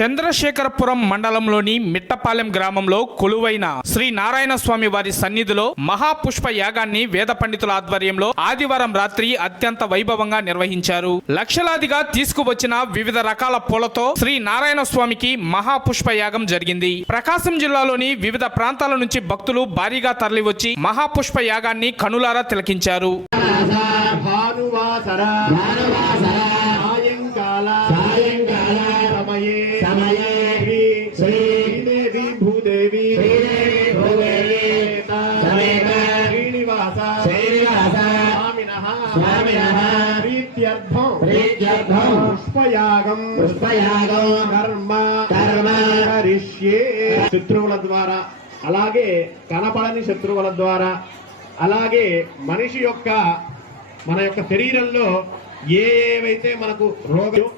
చంద్రశేఖరపురం మండలంలోని మిట్టపాలెం గ్రామంలో కొలువైన శ్రీ నారాయణ స్వామి వారి సన్నిధిలో మహాపుష్ప యాగాన్ని వేద పండితుల ఆధ్వర్యంలో ఆదివారం రాత్రి అత్యంత వైభవంగా నిర్వహించారు. లక్షలాదిగా తీసుకువచ్చిన వివిధ రకాల పూలతో శ్రీ నారాయణ స్వామికి మహాపుష్ప యాగం జరిగింది. ప్రకాశం జిల్లాలోని వివిధ ప్రాంతాల నుంచి భక్తులు భారీగా తరలివచ్చి మహాపుష్ప యాగాన్ని కనులారా తిలకించారు. శ్రీదేవి భూదేవి శత్రువుల ద్వారా, అలాగే కనపడని శత్రువుల ద్వారా, అలాగే మనిషి యొక్క మన యొక్క శరీరంలో ఏవైతే మనకు రోగం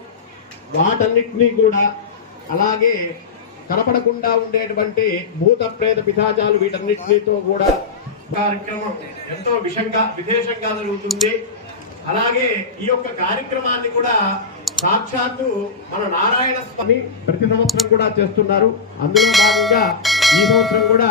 వాటన్నిటినీ కూడా, అలాగే కనపడకుండా ఉండేటువంటి భూత ప్రేత పిశాచాలు వీటన్నిటితో కూడా కార్యక్రమం ఎంతో విశేషంగా జరుగుతుంది. అలాగే ఈ యొక్క కార్యక్రమాన్ని కూడా సాక్షాత్తు మన నారాయణ స్వామి ప్రతి సంవత్సరం కూడా చేస్తున్నారు. అందులో భాగంగా ఈ సంవత్సరం కూడా